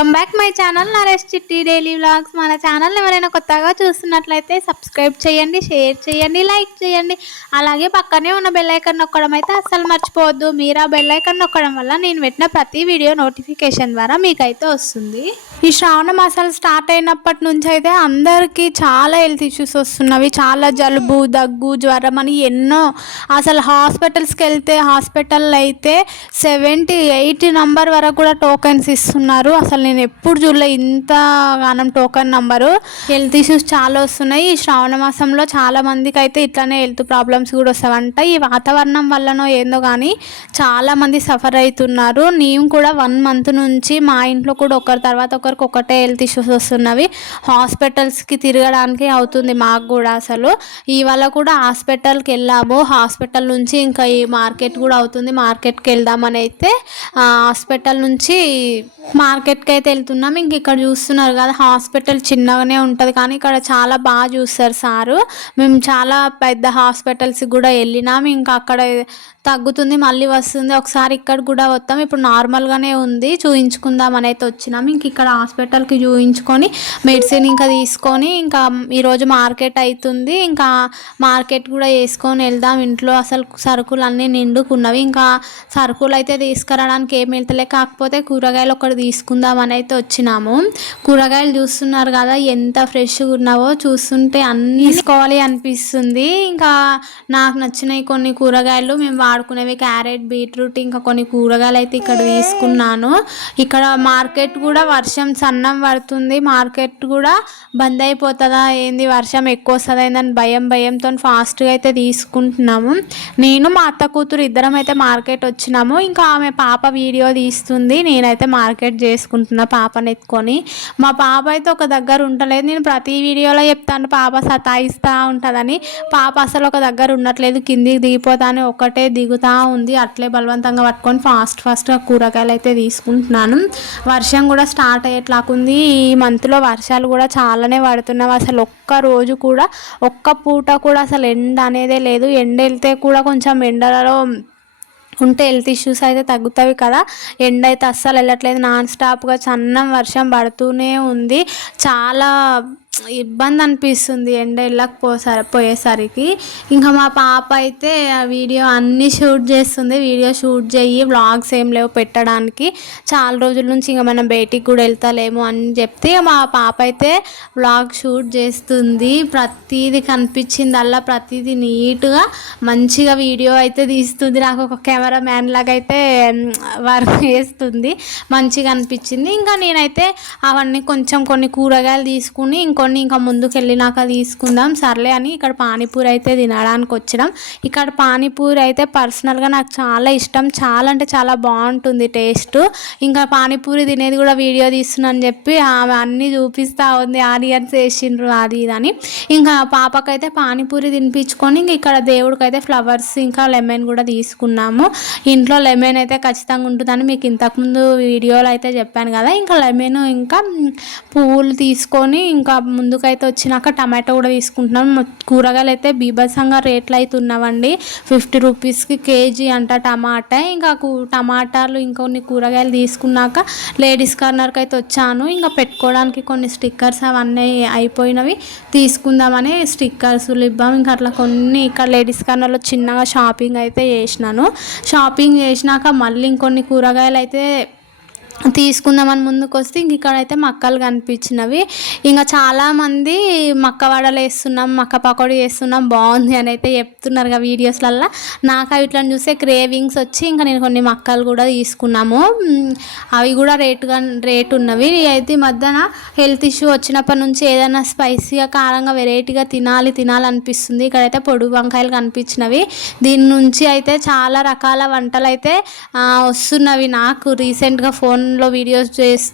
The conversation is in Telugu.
Welcome back my channel Naresh Chitti daily vlogs మన ఛానల్ ఎవరైనా కొత్తగా చూస్తున్నట్లయితే సబ్స్క్రైబ్ చేయండి షేర్ చేయండి లైక్ చేయండి. అలాగే పక్కనే ఉన్న బెల్లైకన్ నొక్కడం అయితే అస్సలు మర్చిపోవద్దు. మీరు ఆ బెల్లైకన్ నొక్కడం వల్ల నేను పెట్టిన ప్రతి వీడియో నోటిఫికేషన్ ద్వారా మీకైతే వస్తుంది. ఈ శ్రావణ మాసాలు స్టార్ట్ అయినప్పటి నుంచి అయితే అందరికీ చాలా హెల్త్ ఇష్యూస్ వస్తున్నవి. చాలా జలుబు దగ్గు జ్వరం అని ఎన్నో అసలు హాస్పిటల్స్కి వెళ్తే హాస్పిటల్ అయితే సెవెంటీ ఎయిటీ నంబర్ వరకు కూడా టోకెన్స్ ఇస్తున్నారు. అసలు నేను ఎప్పుడు చూడలే. ఇంత గానం టోకెన్ నంబరు హెల్త్ ఇష్యూస్ చాలా వస్తున్నాయి. ఈ శ్రావణ మాసంలో చాలా మందికి అయితే ఇట్లానే హెల్త్ ప్రాబ్లమ్స్ కూడా వస్తాయంట ఈ వాతావరణం వల్లనో ఏందో కానీ చాలా మంది సఫర్ అవుతున్నారు నేను కూడా వన్ మంత్ నుంచి మా ఇంట్లో కూడా ఒకరి తర్వాత ఒకరికి ఒకటే హెల్త్ ఇష్యూస్ వస్తున్నవి. హాస్పిటల్స్కి తిరగడానికి అవుతుంది మాకు కూడా అసలు. ఇవాళ కూడా హాస్పిటల్కి వెళ్ళాము. హాస్పిటల్ నుంచి ఇంకా ఈ మార్కెట్ కూడా అవుతుంది. మార్కెట్కి వెళ్దామని అయితే హాస్పిటల్ నుంచి మార్కెట్కి అయితే వెళ్తున్నాం ఇంక ఇక్కడ చూస్తున్నారు కదా హాస్పిటల్ చిన్నగానే ఉంటుంది. కానీ ఇక్కడ చాలా బాగా చూస్తారు సారు. మేము చాలా పెద్ద హాస్పిటల్స్కి కూడా వెళ్ళినాం. ఇంకా అక్కడ తగ్గుతుంది మళ్ళీ వస్తుంది. ఒకసారి ఇక్కడ కూడా వస్తాం ఇప్పుడు నార్మల్గానే ఉంది చూయించుకుందాం అని అయితే వచ్చినాం. ఇంక ఇక్కడ హాస్పిటల్కి చూయించుకొని మెడిసిన్ ఇంకా తీసుకొని ఇంకా ఈరోజు మార్కెట్ అవుతుంది. ఇంకా మార్కెట్ కూడా వేసుకొని వెళ్దాం. ఇంట్లో అసలు సరుకులు అన్నీ నిండుకున్నవి. ఇంకా సరుకులు అయితే తీసుకురావడానికి ఏం వెళ్తలే. కాకపోతే కూరగాయలు ఒకటి తీసుకుందాం అని అయితే వచ్చినాము. కూరగాయలు చూస్తున్నారు కదా ఎంత ఫ్రెష్గా ఉన్నావో చూస్తుంటే అన్ని తీసుకోవాలి అనిపిస్తుంది. ఇంకా నాకు నచ్చినవి కొన్ని కూరగాయలు మేము వాడుకునేవి క్యారెట్ బీట్రూట్ ఇంకా కొన్ని కూరగాయలు అయితే ఇక్కడ తీసుకున్నాను. ఇక్కడ మార్కెట్ కూడా వర్షం సన్నం పడుతుంది. మార్కెట్ కూడా బంద్ అయిపోతుందా ఏంది? వర్షం ఎక్కువ వస్తుందా ఏందని భయం భయంతో ఫాస్ట్గా అయితే తీసుకుంటున్నాము. నేను మా అత్త కూతురు ఇద్దరం అయితే మార్కెట్ వచ్చినాము. ఇంకా ఆమె పాప వీడియో తీస్తుంది. నేనైతే మార్కెట్ చేసుకుంటున్నా పాపని ఎత్తుకొని. మా పాప అయితే ఒక దగ్గర ఉండలేదు. నేను ప్రతి వీడియోలో చెప్తాను పాప సతాయిస్తూ ఉంటుందని. పాప అసలు ఒక దగ్గర ఉండట్లేదు. కిందికి దిగిపోతానే ఒకటే దిగుతూ ఉంది. అట్లే బలవంతంగా పట్టుకొని ఫాస్ట్ ఫాస్ట్గా కూరగాయలు అయితే తీసుకుంటున్నాను. వర్షం కూడా స్టార్ట్ అయ్యేట్లాకుంది ఈ మంత్లో వర్షాలు కూడా చాలానే పడుతున్నావు అసలు ఒక్క రోజు కూడా ఒక్క పూట కూడా అసలు ఎండ అనేదే లేదు. ఎండ వెళ్తే కూడా కొంచెం ఎండలలో ఉంటే హెల్త్ ఇష్యూస్ అయితే తగ్గుతాయి కదా. ఎండ అయితే అస్సలు వెళ్ళట్లేదు. నాన్ స్టాప్గా చన్నం వర్షం పడుతూనే ఉంది. చాలా ఇబ్బంది అనిపిస్తుంది ఎండ వెళ్ళకపోసరి పోయేసరికి. ఇంకా మా పాప అయితే ఆ వీడియో అన్నీ షూట్ చేస్తుంది. వీడియో షూట్ చేయి వ్లాగ్స్ ఏం లేవు పెట్టడానికి. చాలా రోజుల నుంచి ఇంకా మనం బయటికి కూడా వెళ్తలేము అని చెప్తే మా పాప అయితే వ్లాగ్ షూట్ చేస్తుంది. ప్రతిదీ కనిపించింది అలా ప్రతిదీ నీట్గా మంచిగా వీడియో అయితే తీస్తుంది. నాకు ఒక కెమెరా మ్యాన్ లాగా అయితే వర్క్ చేస్తుంది. మంచిగా అనిపించింది. ఇంకా నేనైతే అవన్నీ కొంచెం కొన్ని కూరగాయలు తీసుకుని ఇంకొన్ని ఇంకా ముందుకు వెళ్ళినాక తీసుకుందాం. సర్లే అని ఇక్కడ పానీపూరి అయితే తినడానికి వచ్చినాం. ఇక్కడ పానీపూరి అయితే పర్సనల్గా నాకు చాలా ఇష్టం. చాలా అంటే చాలా బాగుంటుంది టేస్ట్. ఇంకా పానీపూరి తినేది కూడా వీడియో తీస్తున్నాను చెప్పి ఆమె అన్నీ చూపిస్తూ ఉంది. ఆనియన్స్ వేసిండ్రు అది ఇది అని. ఇంకా పాపకైతే పానీపూరి తినిపించుకొని ఇంక ఇక్కడ దేవుడికి అయితే ఫ్లవర్స్ ఇంకా లెమన్ కూడా తీసుకున్నాము. ఇంట్లో లెమన్ అయితే ఖచ్చితంగా ఉంటుందని మీకు ఇంతకుముందు వీడియోలో అయితే చెప్పాను కదా. ఇంకా లెమన్ ఇంకా పువ్వులు తీసుకొని ఇంకా ముందుకైతే వచ్చినాక టమాటో కూడా తీసుకుంటున్నాం. కూరగాయలు అయితే బీభత్సంగా రేట్లు అయితే ఉన్నావండి. ఫిఫ్టీ రూపీస్కి కేజీ అంట టమాటా. ఇంకా టమాటాలు ఇంకొన్ని కూరగాయలు తీసుకున్నాక లేడీస్ కార్నర్కి అయితే వచ్చాను. ఇంకా పెట్టుకోవడానికి కొన్ని స్టిక్కర్స్ అవన్నీ అయిపోయినవి తీసుకుందామని స్టిక్కర్స్ లిబ్బాం ఇంకా అట్లా కొన్ని ఇక్కడ లేడీస్ కార్నర్లో చిన్నగా షాపింగ్ అయితే చేసినాను. షాపింగ్ చేసినాక మళ్ళీ ఇంకొన్ని కూరగాయలు అయితే తీసుకుందామని ముందుకు వస్తే ఇంక ఇక్కడైతే మక్కలు కనిపించినవి. ఇంకా చాలామంది మక్క వడలు వేస్తున్నాం మక్క పకోడీ వేస్తున్నాం బాగుంది అని అయితే చెప్తున్నారు కదా వీడియోస్లల్లో. నాకు అవి ఇట్లా చూస్తే క్రేవింగ్స్ వచ్చి ఇంకా నేను కొన్ని మక్కలు కూడా తీసుకున్నాము. అవి కూడా రేటుగా రేట్ ఉన్నవి. అయితే ఈ మధ్యన హెల్త్ ఇష్యూ వచ్చినప్పటి నుంచి ఏదైనా స్పైసీగా కారంగా వెరైటీగా తినాలి తినాలనిపిస్తుంది. ఇక్కడైతే పొడుగు వంకాయలు కనిపించినవి. దీని నుంచి అయితే చాలా రకాల వంటలు అయితే వస్తున్నవి. నాకు రీసెంట్గా ఫోన్ ఫోన్లో వీడియోస్ చేస్తూ